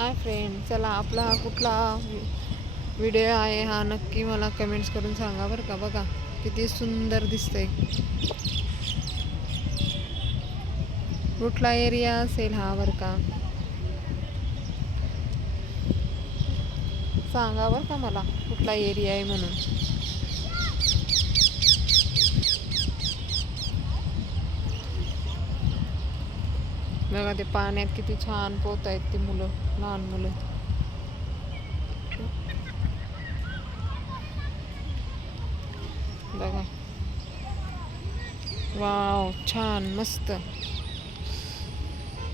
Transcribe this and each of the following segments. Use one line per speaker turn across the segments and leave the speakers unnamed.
Hi friend चला आपला हा कुठला व्हिडिओ आहे हा नक्की मला कमेंट्स करून सांगा बरं का. बघा किती सुंदर दिसतंय. कुठला एरिया असेल हा बरं का? सांगा बरं का मला कुठला एरिया आहे म्हणून. बघा ते पाण्यात किती छान पोहत आहेत ती मुलं लहान मुलं बघा वाव छान मस्त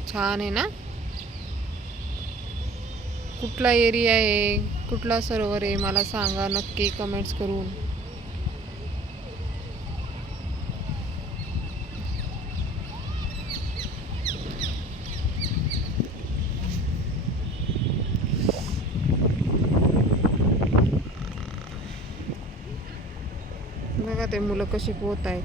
छान आहे ना कुठला एरिया आहे कुठला सरोवर आहे मला सांगा नक्की कमेंट्स करून बघा ते मुलं कशी पोहत आहेत.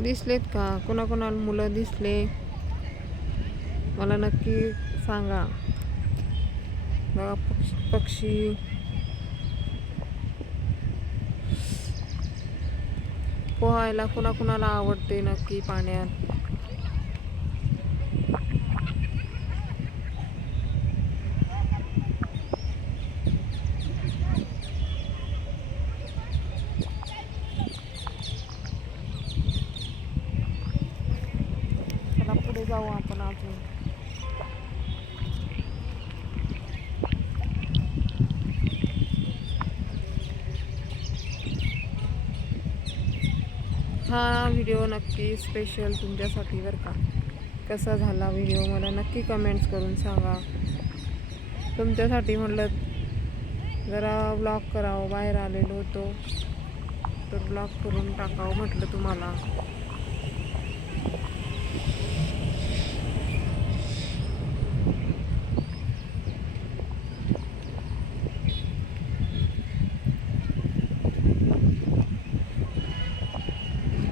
दिसलेत का? कोणाकोणाला मुलं दिसले? मला नक्की सांगा. बघा पक्ष- पक्षी. पोहायला कोणाकोणाला आवडते नक्की पाण्यात चला पुढे जाऊ आपण अजून. हा व्हिडिओ नक्की स्पेशल तुमच्यासाठी बरं का. कसा झाला व्हिडिओ मला नक्की कमेंट्स करून सांगा. तुमच्यासाठी म्हटलं जरा ब्लॉग करावं बाहेर आलेलो होतो. तर ब्लॉग करून टाकावं म्हटलं तुम्हाला.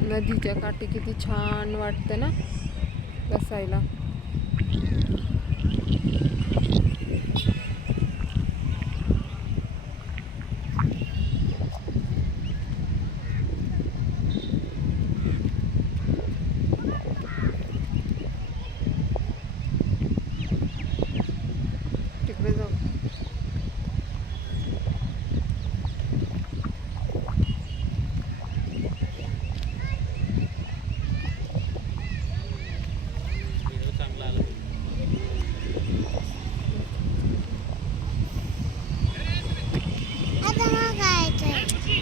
नदीच्या काठी किती छान वाटतं ना बसायला.